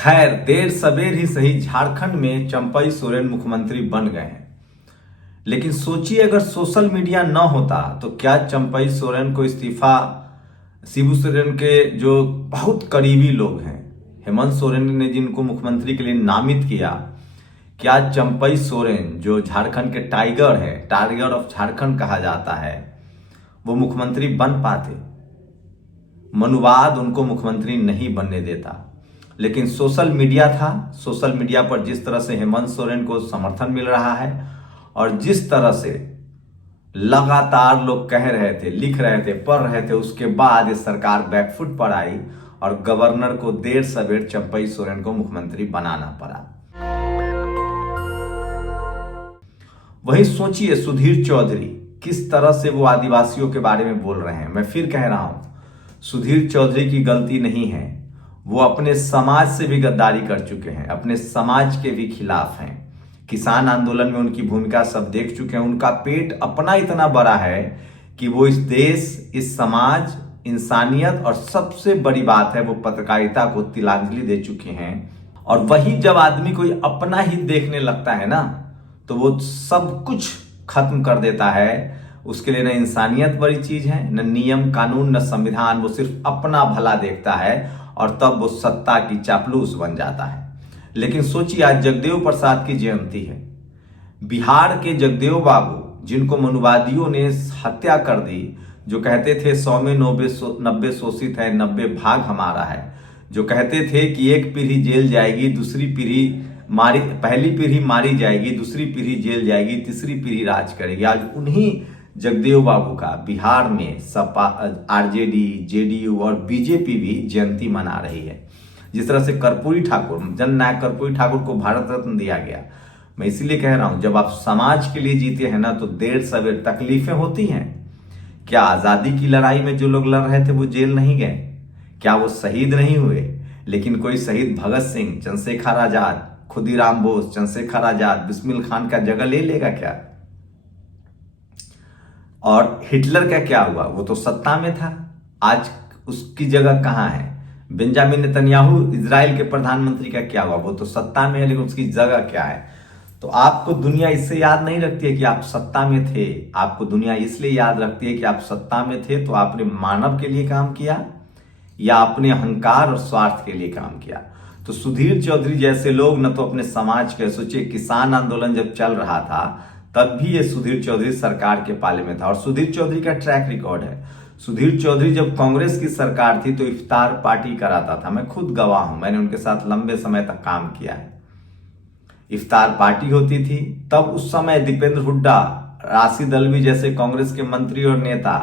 खैर देर सवेर ही सही, झारखंड में चंपई सोरेन मुख्यमंत्री बन गए हैं। लेकिन सोचिए, अगर सोशल मीडिया न होता तो क्या चंपई सोरेन को इस्तीफा, शिबू सोरेन के जो बहुत करीबी लोग हैं, हेमंत सोरेन ने जिनको मुख्यमंत्री के लिए नामित किया, क्या चंपई सोरेन जो झारखंड के टाइगर है, टाइगर ऑफ झारखंड कहा जाता है, वो मुख्यमंत्री बन पाते? मनुवाद उनको मुख्यमंत्री नहीं बनने देता। लेकिन सोशल मीडिया था, सोशल मीडिया पर जिस तरह से हेमंत सोरेन को समर्थन मिल रहा है और जिस तरह से लगातार लोग कह रहे थे, लिख रहे थे, पढ़ रहे थे, उसके बाद ये सरकार बैकफुट पर आई और गवर्नर को देर सवेर चंपई सोरेन को मुख्यमंत्री बनाना पड़ा। वही सोचिए सुधीर चौधरी किस तरह से वो आदिवासियों के बारे में बोल रहे हैं। मैं फिर कह रहा हूं, सुधीर चौधरी की गलती नहीं है, वो अपने समाज से भी गद्दारी कर चुके हैं, अपने समाज के भी खिलाफ हैं। किसान आंदोलन में उनकी भूमिका सब देख चुके हैं। उनका पेट अपना इतना बड़ा है कि वो इस देश, इस समाज, इंसानियत और सबसे बड़ी बात है वो पत्रकारिता को तिलांजलि दे चुके हैं। और वही जब आदमी कोई अपना ही देखने लगता है ना, तो वो सब कुछ खत्म कर देता है। उसके लिए न इंसानियत बड़ी चीज है, न नियम कानून, न संविधान। वो सिर्फ अपना भला देखता है और तब वो सत्ता की चापलूस बन जाता है। लेकिन सोचिए, आज जगदेव प्रसाद की जयंती है। बिहार के जगदेव बाबू, जिनको मनुवादियों ने हत्या कर दी, जो कहते थे 100 में 90 शोषित है, 90 भाग हमारा है, जो कहते थे कि एक पीढ़ी जेल जाएगी, दूसरी पीढ़ी पहली पीढ़ी मारी जाएगी, दूसरी पीढ़ी जेल जाएगी, तीसरी पीढ़ी राज करेगी। आज उन्हीं जगदेव बाबू का बिहार में सपा, आरजेडी, जेडीयू और बीजेपी भी जयंती मना रही है। जिस तरह से कर्पूरी ठाकुर, जननायक कर्पूरी ठाकुर को भारत रत्न दिया गया। मैं इसीलिए कह रहा हूं, जब आप समाज के लिए जीते हैं ना, तो देर सवेर तकलीफें होती हैं। क्या आजादी की लड़ाई में जो लोग लड़ रहे थे वो जेल नहीं गए? क्या वो शहीद नहीं हुए? लेकिन कोई शहीद भगत सिंह, चंद्रशेखर आजाद, खुदीराम बोस, चंद्रशेखर आजाद, बिस्मिल खान का जगह ले लेगा क्या? और हिटलर का क्या हुआ? वो तो सत्ता में था, आज उसकी जगह कहां है? बेंजामिन नेतन्याहू, इजराइल के प्रधानमंत्री का क्या हुआ? वो तो सत्ता में है, लेकिन उसकी जगह क्या है? तो आपको दुनिया इससे याद नहीं रखती है कि आप सत्ता में थे। आपको दुनिया इसलिए याद रखती है कि आप सत्ता में थे तो आपने मानव के लिए काम किया या अपने अहंकार और स्वार्थ के लिए काम किया। तो सुधीर चौधरी जैसे लोग न तो अपने समाज के, सोचिए किसान आंदोलन जब चल रहा था तब भी ये सुधीर चौधरी सरकार के पाले में था। और सुधीर चौधरी का ट्रैक रिकॉर्ड है। सुधीर चौधरी जब कांग्रेस की सरकार थी तो इफ्तार पार्टी कराता था। मैं खुद गवाह हूं, मैंने उनके साथ लंबे समय तक काम किया है। इफ्तार पार्टी होती थी, तब उस समय दीपेंद्र हुड्डा, राशिद अल्वी जैसे कांग्रेस के मंत्री और नेता,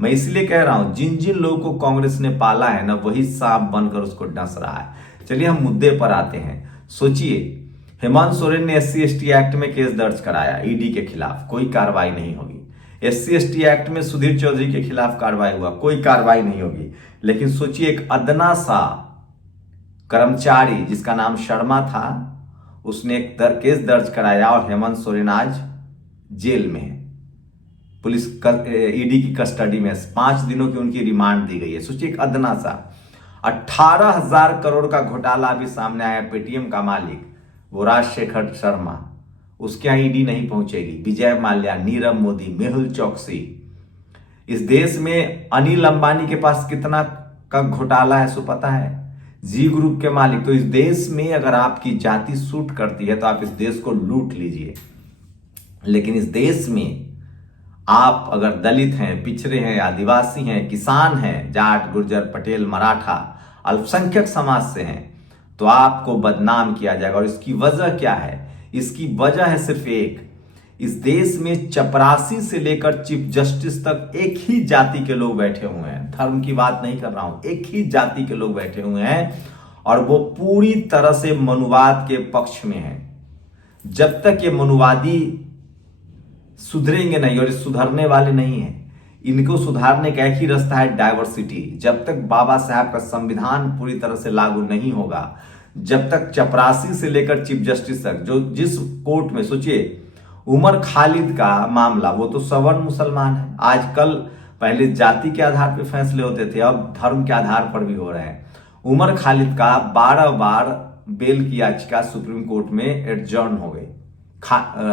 मैं इसलिए कह रहा हूं, जिन जिन लोगों को कांग्रेस ने पाला है ना, वही सांप बनकर उसको डस रहा है। चलिए हम मुद्दे पर आते हैं। सोचिए, हेमंत सोरेन ने SC/ST एक्ट में केस दर्ज कराया, ईडी के खिलाफ, कोई कार्रवाई नहीं होगी। SC/ST एक्ट में सुधीर चौधरी के खिलाफ कार्रवाई हुआ, कोई कार्रवाई नहीं होगी। लेकिन सोचिए, एक अदना सा कर्मचारी जिसका नाम शर्मा था, उसने एक केस दर्ज कराया और हेमंत सोरेन आज जेल में है, पुलिस ईडी की कस्टडी में। 5 दिनों की उनकी रिमांड दी गई है। सोचिए, एक अदना सा 18,000 करोड़ का घोटाला अभी सामने आया। पेटीएम का मालिक वो राजशेखर शर्मा, उसके यहां ईडी नहीं पहुंचेगी। विजय माल्या, नीरव मोदी, मेहुल चौकसी। इस देश में अनिल अंबानी के पास कितना का घोटाला है सो पता है? जी ग्रुप के मालिक। तो इस देश में अगर आपकी जाति सूट करती है तो आप इस देश को लूट लीजिए। लेकिन इस देश में आप अगर दलित हैं, पिछड़े हैं, आदिवासी हैं, किसान हैं, जाट, गुर्जर, पटेल, मराठा, अल्पसंख्यक समाज से हैं, तो आपको बदनाम किया जाएगा। और इसकी वजह क्या है? इसकी वजह है सिर्फ एक, इस देश में चपरासी से लेकर चीफ जस्टिस तक एक ही जाति के लोग बैठे हुए हैं। धर्म की बात नहीं कर रहा हूं, एक ही जाति के लोग बैठे हुए हैं और वो पूरी तरह से मनुवाद के पक्ष में है। जब तक ये मनुवादी सुधरेंगे नहीं, और सुधरने वाले नहीं है, इनको सुधारने का एक ही रास्ता है, डाइवर्सिटी। जब तक बाबा साहब का संविधान पूरी तरह से लागू नहीं होगा, जब तक चपरासी से लेकर चीफ जस्टिस तक, जो जिस कोर्ट में, सोचिए उमर खालिद का मामला, वो तो सवर्ण मुसलमान है। आजकल पहले जाति के आधार पर फैसले होते थे, अब धर्म के आधार पर भी हो रहे हैं। उमर खालिद का 12 बार बेल की याचिका सुप्रीम कोर्ट में एडजर्न हो गई।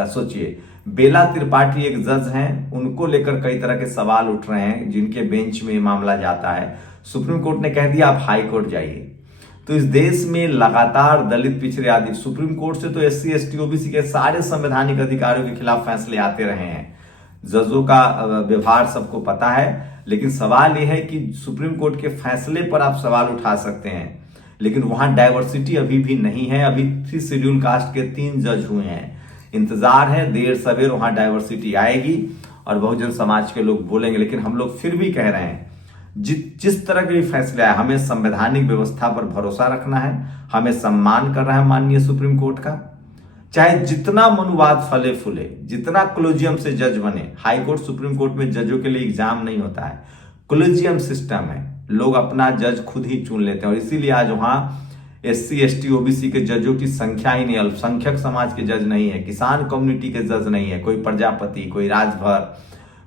सोचिए, बेला त्रिपाठी एक जज हैं, उनको लेकर कई तरह के सवाल उठ रहे हैं, जिनके बेंच में मामला जाता है। सुप्रीम कोर्ट ने कह दिया आप हाई कोर्ट जाइए। तो इस देश में लगातार दलित पिछड़े आदि, सुप्रीम कोर्ट से तो SC ST OBC के सारे संवैधानिक अधिकारियों के खिलाफ फैसले आते रहे हैं। जजों का व्यवहार सबको पता है, लेकिन सवाल यह है कि सुप्रीम कोर्ट के फैसले पर आप सवाल उठा सकते हैं, लेकिन वहां डाइवर्सिटी अभी भी नहीं है। अभी 3 शेड्यूल कास्ट के 3 जज हुए हैं। इंतजार है, देर सवेर वहां डाइवर्सिटी आएगी और बहुजन समाज के लोग बोलेंगे। लेकिन हम लोग फिर भी कह रहे हैं, जिस तरह के भी फैसले आए, हमें संवैधानिक व्यवस्था पर भरोसा रखना है। हमें सम्मान कर रहा है माननीय सुप्रीम कोर्ट का। चाहे जितना मनुवाद फले फूले, जितना कोलेजियम से जज बने, हाई कोर्ट सुप्रीम कोर्ट में जजों के लिए एग्जाम नहीं होता है, कोलेजियम सिस्टम है। लोग अपना जज खुद ही चुन लेते हैं और इसीलिए आज वहां SC ST OBC के जजों की संख्या ही नहीं, अल्पसंख्यक समाज के जज नहीं है, किसान कम्युनिटी के जज नहीं है, कोई प्रजापति, कोई राजभर,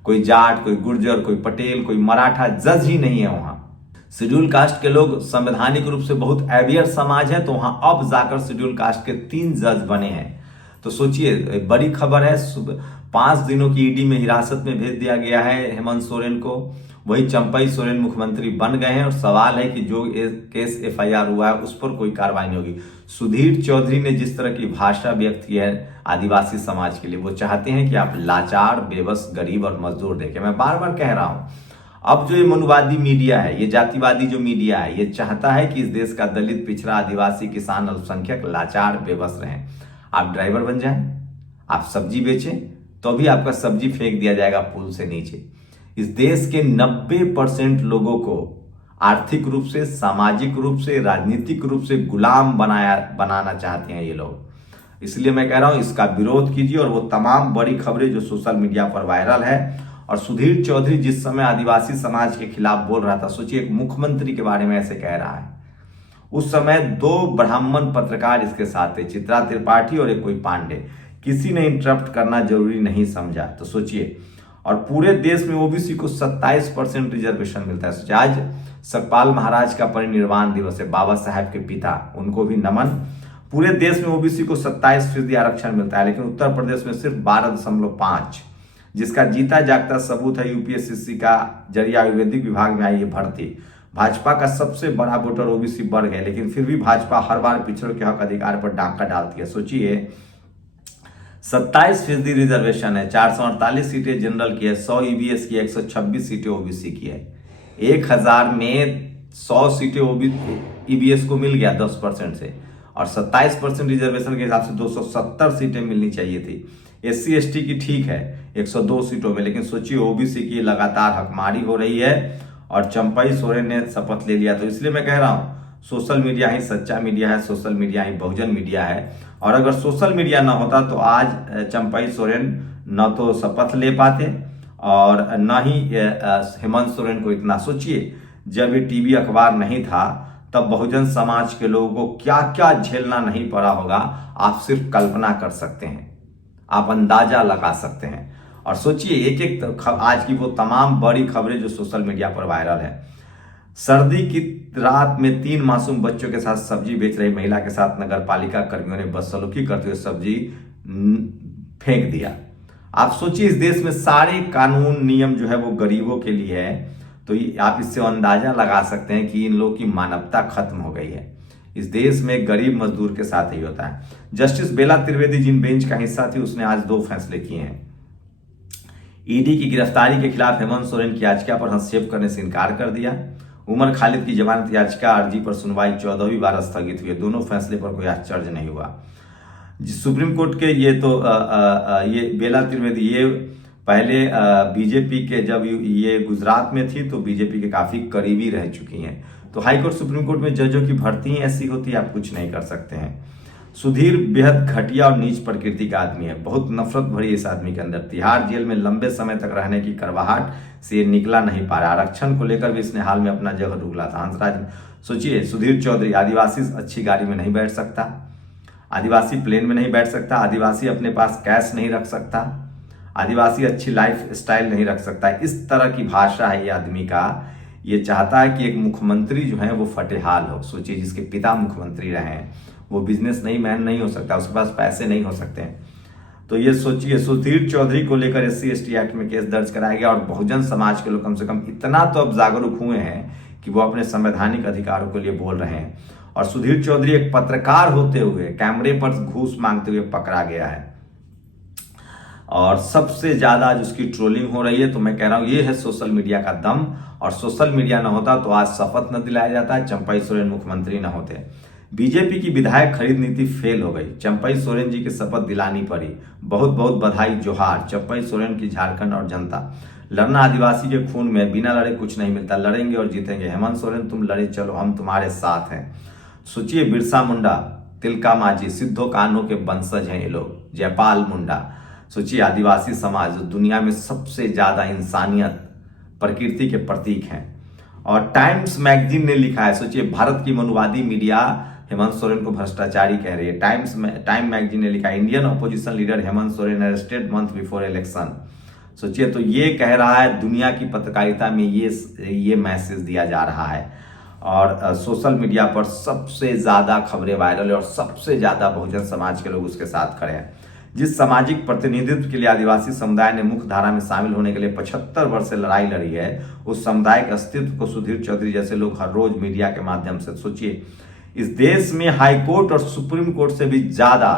कोई जाट, कोई गुर्जर, कोई पटेल, कोई मराठा, जज ही नहीं है वहां। शेड्यूल कास्ट के लोग संवैधानिक रूप से बहुत एवियर समाज है, तो वहां अब जाकर शेड्यूल कास्ट के 3 जज बने हैं। तो सोचिए, बड़ी खबर है। 5 दिनों की ED में हिरासत में भेज दिया गया है हेमंत सोरेन को। वही चंपई सोरेन मुख्यमंत्री बन गए हैं और सवाल है कि जो केस FIR हुआ है उस पर कोई कार्रवाई नहीं होगी। सुधीर चौधरी ने जिस तरह की भाषा व्यक्त की है आदिवासी समाज के लिए, वो चाहते हैं कि आप लाचार, बेबस, गरीब और मजदूर देखें। मैं बार बार कह रहा हूं, अब जो ये मनुवादी मीडिया है, ये जातिवादी जो मीडिया है, ये चाहता है कि इस देश का दलित, पिछड़ा, आदिवासी, किसान, अल्पसंख्यक लाचार, बेबस रहें। आप ड्राइवर बन जाएं, आप सब्जी बेचें, तो भी आपका सब्जी फेंक दिया जाएगा पुल से नीचे। इस देश के 90% लोगों को आर्थिक रूप से, सामाजिक रूप से, राजनीतिक रूप से गुलाम बनाना चाहते हैं ये लोग। इसलिए मैं कह रहा हूं, इसका विरोध कीजिए। और वो तमाम बड़ी खबरें जो सोशल मीडिया पर वायरल है, और सुधीर चौधरी जिस समय आदिवासी समाज के खिलाफ बोल रहा था, सोचिए एक मुख्यमंत्री के बारे में ऐसे कह रहा है। उस समय 2 ब्राह्मण पत्रकार इसके साथ थे, चित्रा त्रिपाठी और एक कोई पांडे। किसी ने इंटरप्ट करना जरूरी नहीं समझा। तो सोचिए, और पूरे देश में OBC को 27% रिजर्वेशन मिलता है। सोचिए, आज सकपाल महाराज का परिनिर्वाण दिवस है, बाबा साहेब के पिता, उनको भी नमन। पूरे देश में OBC को 27% आरक्षण मिलता है, लेकिन उत्तर प्रदेश में सिर्फ 12.5, जिसका जीता जागता सबूत है UPSC का जरिए आयुर्वेदिक विभाग में आई है भर्ती। भाजपा का सबसे बड़ा वोटर OBC वर्ग है, लेकिन फिर भी भाजपा हर बार पिछड़ों के हक अधिकार पर डांका डालती है। सोचिए, 27% रिजर्वेशन है, 448 सीटें जनरल की है, 100 EBS की, 126 सीटें OBC की है। 1000 में 100 सीटें EBS को मिल गया 10% से, और 27% रिजर्वेशन के हिसाब से 270 सीटें मिलनी चाहिए थी। SC ST की ठीक है 102 सीटों में, लेकिन सोचिए OBC की लगातार हकमारी हो रही है और चंपई सोरेन ने शपथ ले लिया। तो इसलिए मैं कह रहा हूं, सोशल मीडिया ही सच्चा मीडिया है, सोशल मीडिया ही बहुजन मीडिया है। और अगर सोशल मीडिया ना होता तो आज चंपई सोरेन न तो शपथ ले पाते और न ही हेमंत सोरेन को इतना। सोचिए, जब ये टीवी अखबार नहीं था तब बहुजन समाज के लोगों को क्या क्या झेलना नहीं पड़ा होगा, आप सिर्फ कल्पना कर सकते हैं, आप अंदाजा लगा सकते हैं। और सोचिए, एक एक आज की वो तमाम बड़ी खबरें जो सोशल मीडिया पर वायरल है। सर्दी की रात में 3 मासूम बच्चों के साथ सब्जी बेच रही महिला के साथ नगर पालिका कर्मियों ने बदसलूकी करते हुए सब्जी फेंक दिया। आप सोचिए, इस देश में सारे कानून नियम जो है वो गरीबों के लिए है, तो आप इससे अंदाजा लगा सकते हैं कि इन लोगों की मानवता खत्म हो गई है। इस देश में गरीब मजदूर के साथ ही होता है। जस्टिस बेला त्रिवेदी जिन बेंच का हिस्सा थी, उसने आज 2 फैसले किए हैं। ED की गिरफ्तारी के खिलाफ हेमंत सोरेन की याचिका पर हस्तक्षेप करने से इनकार कर दिया। उमर खालिद की जमानत याचिका अर्जी पर सुनवाई 14वीं बार स्थगित हुई। दोनों फैसले पर कोई आश्चर्य नहीं हुआ। सुप्रीम कोर्ट के ये बेला त्रिवेदी ये पहले बीजेपी के, जब ये गुजरात में थी तो बीजेपी के काफी करीबी रह चुकी हैं। तो हाईकोर्ट सुप्रीम कोर्ट में जजों की भर्ती ही ऐसी होती है, आप कुछ नहीं कर सकते हैं। सुधीर बेहद घटिया और नीच प्रकृति का आदमी है, बहुत नफरत भरी इस आदमी के अंदर। तिहाड़ जेल में लंबे समय तक रहने की करवाहट से ये निकला नहीं पा रहा। आरक्षण को लेकर भी इसने हाल में अपना जगह ढूंढा था। हंसराज, सोचिए, सुधीर चौधरी आदिवासी अच्छी गाड़ी में नहीं बैठ सकता, आदिवासी प्लेन में नहीं बैठ सकता, आदिवासी अपने पास कैश नहीं रख सकता, आदिवासी अच्छी लाइफ स्टाइल नहीं रख सकता। इस तरह की भाषा है ये आदमी का। ये चाहता है कि एक मुख्यमंत्री जो है वो फटेहाल हो। सोचिए, जिसके पिता मुख्यमंत्री रहे हैं, वो बिजनेस नहीं मैन नहीं हो सकता, उसके पास पैसे नहीं हो सकते हैं। तो ये सोचिए, सुधीर चौधरी को लेकर SC/ST एक्ट में केस दर्ज कराया गया और बहुजन समाज के लोग कम से कम इतना तो अब जागरूक हुए हैं कि वो अपने संवैधानिक अधिकारों के लिए बोल रहे हैं। और सुधीर चौधरी एक पत्रकार होते हुए कैमरे पर घूस मांगते हुए पकड़ा गया है और सबसे ज्यादा आज उसकी ट्रोलिंग हो रही है। तो मैं कह रहा हूं, ये है सोशल मीडिया का दम। और सोशल मीडिया ना होता तो आज शपथ न दिलाया जाता, चंपई सोरेन मुख्यमंत्री न होते। बीजेपी की विधायक खरीद नीति फेल हो गई, चंपई सोरेन जी की शपथ दिलानी पड़ी। बहुत बहुत बधाई, जोहार चंपई सोरेन की झारखंड और जनता। लड़ना आदिवासी के खून में, बिना लड़े कुछ नहीं मिलता, लड़ेंगे और जीतेंगे। हेमंत सोरेन तुम लड़े चलो, हम तुम्हारे साथ हैं। सोचिए, बिरसा मुंडा, तिलका मांझी, सिद्धो कान्हो के वंशज हैं ये लोग, जयपाल मुंडा। सोचिए, आदिवासी समाज जो दुनिया में सबसे ज्यादा इंसानियत प्रकृति के प्रतीक हैं। और टाइम्स मैगजीन ने लिखा है, सोचिए, भारत की मनुवादी मीडिया हेमंत सोरेन को भ्रष्टाचारी कह रही है। टाइम मैगजीन ने लिखा, Indian opposition leader Hemant Soren arrested month before election. सोचिए, तो ये कह रहा है, दुनिया की पत्रकारिता में ये मैसेज दिया जा रहा है। और सोशल मीडिया पर सबसे ज्यादा खबरें वायरल है और सबसे ज्यादा बहुजन समाज के लोग उसके साथ खड़े हैं। जिस सामाजिक प्रतिनिधित्व के लिए आदिवासी समुदाय ने मुख्य धारा में शामिल होने के लिए 75 वर्ष से लड़ाई लड़ी है, उस समुदाय के अस्तित्व को सुधीर चौधरी जैसे लोग हर रोज मीडिया के माध्यम से, सोचिए, इस देश में हाई कोर्ट और सुप्रीम कोर्ट से भी ज्यादा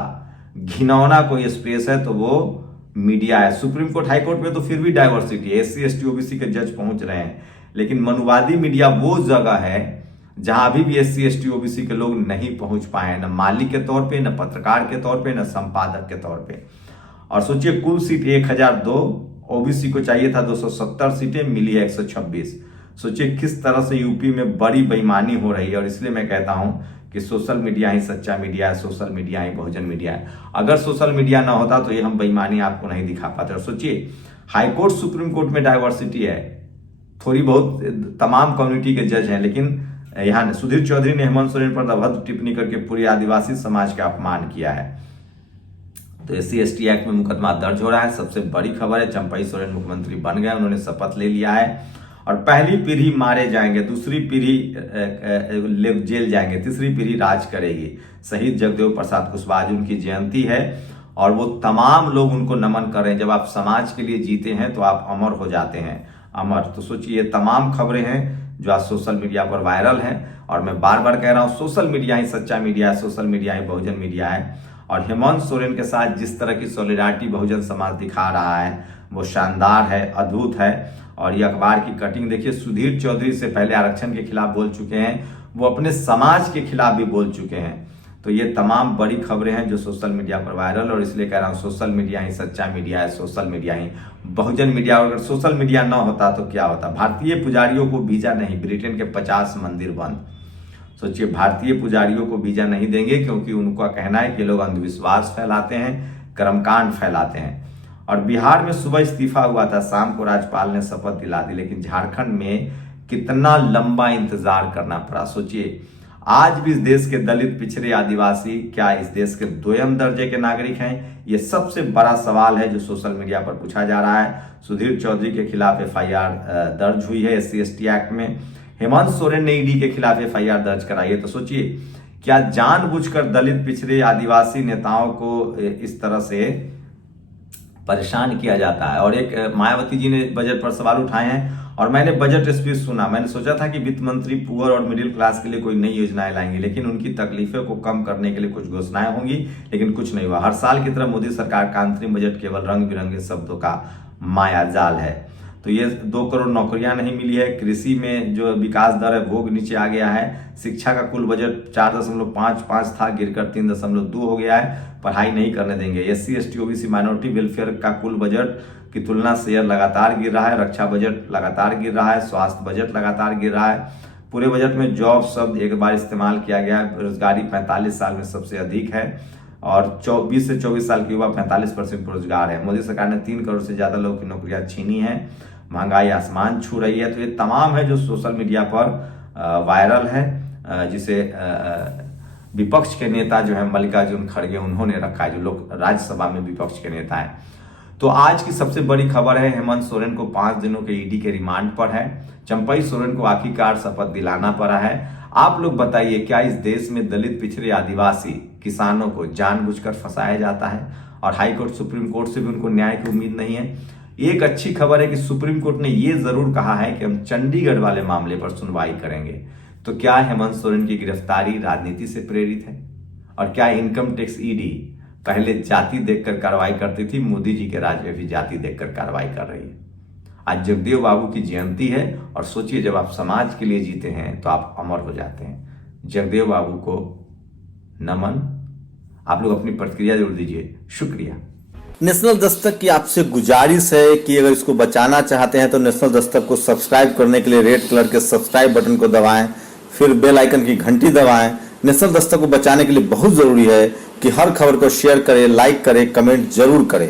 घिनौना कोई स्पेस है तो वो मीडिया है। सुप्रीम कोर्ट हाई कोर्ट में तो फिर भी डाइवर्सिटी है, SC/ST OBC के जज पहुंच रहे हैं, लेकिन मनुवादी मीडिया वो जगह है जहां अभी भी SC/ST OBC के लोग नहीं पहुंच पाए, न मालिक के तौर पे, न पत्रकार के तौर पे, न संपादक के तौर पे। और सोचिए, कुल सीट 1002, OBC को चाहिए था 270 सीटें, मिली है 126। सोचिए किस तरह से यूपी में बड़ी बेईमानी हो रही है। और इसलिए मैं कहता हूं कि सोशल मीडिया ही सच्चा मीडिया है, सोशल मीडिया ही बहुजन मीडिया है। अगर सोशल मीडिया ना होता तो ये हम बेईमानी आपको नहीं दिखा पाते। और सोचिए, हाईकोर्ट सुप्रीम कोर्ट में डाइवर्सिटी है, थोड़ी बहुत तमाम कम्युनिटी के जज हैं, लेकिन यहाँ सुधीर चौधरी ने हेमंत सोरेन पर अभद्र टिप्पणी करके पूरे आदिवासी समाज का अपमान किया है। तो SC/ST एक्ट में मुकदमा दर्ज हो रहा है। सबसे बड़ी खबर है, चंपई सोरेन मुख्यमंत्री बन गए, उन्होंने शपथ ले लिया है। और पहली पीढ़ी मारे जाएंगे, दूसरी पीढ़ी जेल जाएंगे, तीसरी पीढ़ी राज करेगी। शहीद जगदेव प्रसाद कुशवाहा, उनकी जयंती है और वो तमाम लोग उनको नमन कर रहे हैं। जब आप समाज के लिए जीते हैं तो आप अमर हो जाते हैं, अमर। तो सोचिए, ये तमाम खबरें हैं जो आज सोशल मीडिया पर वायरल हैं। और मैं बार बार कह रहा हूं, सोशल मीडिया ही सच्चा मीडिया है, सोशल मीडिया ही बहुजन मीडिया है। और हेमंत सोरेन के साथ जिस तरह की सॉलिडारिटी बहुजन समाज दिखा रहा है वो शानदार है, अद्भुत है। और ये अखबार की कटिंग देखिए, सुधीर चौधरी से पहले आरक्षण के खिलाफ बोल चुके हैं, वो अपने समाज के खिलाफ भी बोल चुके हैं। तो ये तमाम बड़ी खबरें हैं जो सोशल मीडिया पर वायरल। और इसलिए कह रहा हूं, सोशल मीडिया ही सच्चा मीडिया है, सोशल मीडिया ही बहुजन मीडिया। और अगर सोशल मीडिया ना होता तो क्या होता? भारतीय पुजारियों को वीजा नहीं, ब्रिटेन के 50 मंदिर बंद। सोचिए, भारतीय पुजारियों को वीजा नहीं देंगे क्योंकि उनका कहना है कि लोग अंधविश्वास फैलाते हैं, कर्मकांड फैलाते हैं। और बिहार में सुबह इस्तीफा हुआ था, शाम को राज्यपाल ने शपथ दिला दी, लेकिन झारखंड में कितना लंबा इंतजार करना पड़ा। सोचिए, आज भी इस देश के दलित, पिछड़े, आदिवासी क्या इस देश के दोयम दर्जे के नागरिक हैं? ये सबसे बड़ा सवाल है जो सोशल मीडिया पर पूछा जा रहा है। सुधीर चौधरी के खिलाफ FIR दर्ज हुई है SC/ST एक्ट में। हेमंत सोरेन ने ED के खिलाफ FIR दर्ज कराई है। तो सोचिए, क्या जानबूझकर दलित, पिछड़े, आदिवासी नेताओं को इस तरह से परेशान किया जाता है? और एक मायावती जी ने बजट पर सवाल उठाए हैं और मैंने बजट स्पीच सुना। मैंने सोचा था कि वित्त मंत्री पुअर और मिडिल क्लास के लिए कोई नई योजनाएं लाएंगे, लेकिन उनकी तकलीफों को कम करने के लिए कुछ घोषणाएं होंगी, लेकिन कुछ नहीं हुआ। हर साल की तरह मोदी सरकार का अंतरिम बजट केवल रंग बिरंगे शब्दों का माया जाल है। तो ये 2 करोड़ नौकरियां नहीं मिली है, कृषि में जो विकास दर है वो नीचे आ गया है, शिक्षा का कुल बजट 4.55 था, गिरकर 3.2 हो गया है, पढ़ाई नहीं करने देंगे। SC/ST OBC माइनॉरिटी वेलफेयर का कुल बजट की तुलना शेयर लगातार गिर रहा है, रक्षा बजट लगातार गिर रहा है, स्वास्थ्य बजट लगातार गिर रहा है। पूरे बजट में जॉब शब्द एक बार इस्तेमाल किया गया है। बेरोजगारी 45 साल में सबसे अधिक है और 20 से 24 साल के युवा 45% बेरोजगार है। मोदी सरकार ने 3 करोड़ से ज्यादा लोगों की नौकरियां छीनी है, महंगाई आसमान छू रही है। तो ये तमाम है जो सोशल मीडिया पर वायरल है, जिसे विपक्ष के नेता जो है मल्लिकार्जुन खड़गे उन्होंने रखा है, जो लोग राज्यसभा में विपक्ष के नेता है। तो आज की सबसे बड़ी खबर है, हेमंत सोरेन को 5 दिनों के ED के रिमांड पर है। चंपई सोरेन को आखिरकार शपथ दिलाना पड़ा है। आप लोग बताइए, क्या इस देश में दलित, पिछड़े, आदिवासी, किसानों को जानबूझकर फंसाया जाता है और हाईकोर्ट, सुप्रीम कोर्ट से भी उनको न्याय की उम्मीद नहीं है? एक अच्छी खबर है कि सुप्रीम कोर्ट ने यह जरूर कहा है कि हम चंडीगढ़ वाले मामले पर सुनवाई करेंगे। तो क्या हेमंत सोरेन की गिरफ्तारी राजनीति से प्रेरित है? और क्या इनकम टैक्स ईडी पहले जाति देखकर कार्रवाई करती थी, मोदी जी के राज में भी जाति देखकर कार्रवाई कर रही है? आज जगदेव बाबू की जयंती है और सोचिए, जब आप समाज के लिए जीते हैं तो आप अमर हो जाते हैं। जगदेव बाबू को नमन। आप लोग अपनी प्रतिक्रिया जरूर दीजिए। शुक्रिया। नेशनल दस्तक की आपसे गुजारिश है कि अगर इसको बचाना चाहते हैं तो नेशनल दस्तक को सब्सक्राइब करने के लिए रेड कलर के सब्सक्राइब बटन को दबाएं, फिर बेल आइकन की घंटी दबाएं। नेशनल दस्तक को बचाने के लिए बहुत जरूरी है कि हर खबर को शेयर करें, लाइक करें, कमेंट जरूर करें।